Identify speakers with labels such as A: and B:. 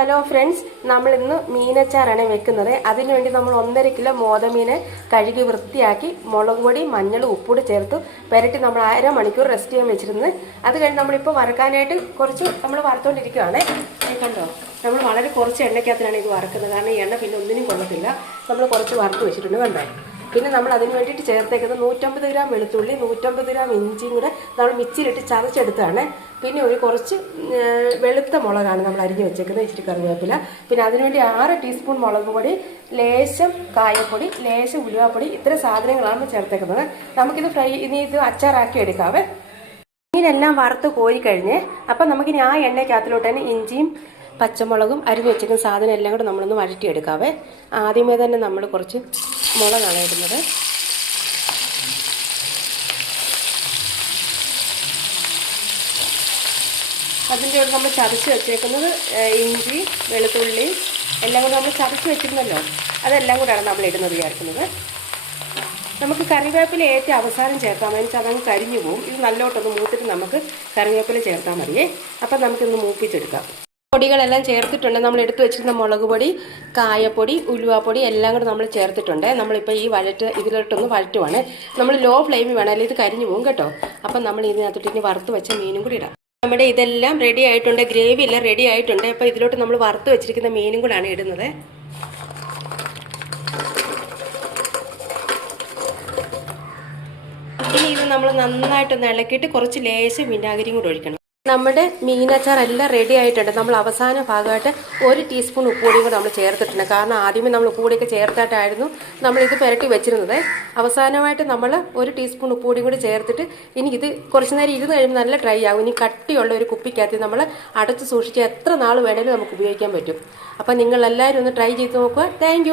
A: Hello friends നമ്മൾ ഇന്ന് മീനച്ചാറാണ് വെക്കുന്നത്. അതിനുവേണ്ടി നമ്മൾ ഒന്നര കിലോ മോതമീനെ കഴുകി വൃത്തിയാക്കി മുളക് പൊടി മഞ്ഞൾ ഉപ്പൂടി ചേർത്ത്. പുരട്ടി നമ്മൾ അര മണിക്കൂർ റെസ്റ്റ് ചെയ്യാൻ വെച്ചിരുന്നത്. അത് കഴിഞ്ഞ് നമ്മളിപ്പോൾ വറുക്കാനായിട്ട് കുറച്ച് നമ്മൾ വറുത്തുകൊണ്ടിരിക്കുകയാണ് കണ്ടോ? നമ്മൾ വളരെ കുറച്ച് എണ്ണയ്ക്കകത്തിനാണ് ഇത് വറുക്കുന്നത്. കാരണം ഈ എണ്ണ പിന്നെ ഒന്നിനും കൊള്ളത്തില്ല. നമ്മൾ കുറച്ച് വറുത്ത് വെച്ചിട്ടുണ്ട്. കണ്ടോ? പിന്നെ നമ്മൾ അതിന് വേണ്ടിയിട്ട് ചേർത്തേക്കുന്നത് നൂറ്റമ്പത് ഗ്രാം വെളുത്തുള്ളി നൂറ്റമ്പത് ഗ്രാം ഇഞ്ചിയും കൂടെ നമ്മൾ മിക്സിയിലിട്ട് ചതച്ചെടുത്താണ് പിന്നെ ഒരു കുറച്ച് വെളുത്ത മുളകാണ് നമ്മൾ അരിഞ്ഞ് വെച്ചേക്കുന്നത് ഇച്ചിരി കറിവേപ്പില. പിന്നെ അതിനുവേണ്ടി ആറ് ടീസ്പൂൺ മുളക് പൊടി ലേശം കായപ്പൊടി ലേശം ഉലുവാപ്പൊടി ഇത്തരം സാധനങ്ങളാണ് ചേർത്തേക്കുന്നത്. നമുക്കിത് ഫ്രൈ ഇനി ഇത് അച്ചാറാക്കി എടുക്കാവേ. മീനെല്ലാം വറുത്ത് കോരി കഴിഞ്ഞ് അപ്പം നമുക്കിനി ആ എണ്ണയ്ക്കകത്തിലോട്ട് തന്നെ ഇഞ്ചിയും പച്ചമുളകും അരിഞ്ഞ് വെച്ചിരിക്കുന്ന സാധനം എല്ലാം കൂടെ നമ്മളൊന്ന് വഴറ്റിയെടുക്കാവേ. ആദ്യമേ തന്നെ നമ്മൾ കുറച്ച് മുളകാണ് ഇടുന്നത്. അതിന്റെ കൂടെ നമ്മൾ ചതച്ച് വെച്ചേക്കുന്നത് ഇഞ്ചി വെളുത്തുള്ളി എല്ലാം കൂടെ നമ്മൾ ചതച്ച് വെച്ചിരുന്നല്ലോ അതെല്ലാം കൂടെയാണ് നമ്മൾ ഇടുന്നത് ചേർക്കുന്നത് നമുക്ക് കറിവേപ്പില ഏറ്റവും അവസാനം ചേർക്കാം. വെച്ചാൽ അതങ്ങ് കരിഞ്ഞു പോകും ഇത് നല്ലോട്ടൊന്ന് മൂത്തിട്ട് നമുക്ക് കറിവേപ്പില ചേർത്താൽ മതിയേ. അപ്പം നമുക്കിന്ന് മൂപ്പിച്ചെടുക്കാം. പൊടികളെല്ലാം ചേർത്തിട്ടുണ്ട്. നമ്മൾ എടുത്തു വെച്ചിരുന്ന മുളക് പൊടി കായപ്പൊടി ഉലുവാപ്പൊടി എല്ലാം കൂടെ നമ്മൾ ചേർത്തിട്ടുണ്ട്. നമ്മളിപ്പോൾ ഈ വഴറ്റ് ഇതിലോട്ടൊന്ന് വഴറ്റുവാണ്. നമ്മൾ ലോ ഫ്ലെയിമിൽ വേണം. അല്ലെങ്കിൽ ഇത് കരിഞ്ഞു പോകും കേട്ടോ. അപ്പം നമ്മൾ ഇതിനകത്തോട്ട് ഇനി വറുത്ത് വെച്ച മീനും കൂടി ഇടാം. നമ്മുടെ ഇതെല്ലാം റെഡി ആയിട്ടുണ്ട്. ഗ്രേവി എല്ലാം റെഡി ആയിട്ടുണ്ട്. അപ്പോൾ ഇതിലോട്ട് നമ്മൾ വറുത്ത് വെച്ചിരിക്കുന്ന മീനും കൂടാണ് ഇടുന്നത്. ഇനി ഇത് നമ്മൾ നന്നായിട്ടൊന്ന് ഇളക്കിയിട്ട് കുറച്ച് ലേശം വിനാഗിരിയും കൂടി ഒഴിക്കണം. നമ്മുടെ മീനച്ചാർ എല്ലാം റെഡി ആയിട്ടുണ്ട്. നമ്മൾ അവസാന ഭാഗമായിട്ട് ഒരു ടീസ്പൂൺ ഉപ്പുപൊടിയും കൂടെ നമ്മൾ ചേർത്തിട്ടുണ്ട്. കാരണം ആദ്യമേ നമ്മൾ ഉപ്പുപൊടിയൊക്കെ നമ്മൾ ഇത് പുരട്ടി വെച്ചിരുന്നത്. അവസാനമായിട്ട് നമ്മൾ ഒരു ടീസ്പൂൺ ഉപ്പുപൊടിയും കൂടി ചേർത്തിട്ട് ഇനി ഇത് കുറച്ച് നേരം ഇരുന്ന് കഴിയുമ്പോൾ നല്ല ഡ്രൈ ആകും ഇനി കട്ടിയുള്ള ഒരു കുപ്പിക്കകത്ത് നമ്മൾ അടച്ച് സൂക്ഷിച്ച് എത്ര നാൾ വേണേലും നമുക്ക് ഉപയോഗിക്കാൻ പറ്റും. അപ്പം നിങ്ങളെല്ലാവരും ഒന്ന് ട്രൈ ചെയ്ത് നോക്കുക. താങ്ക്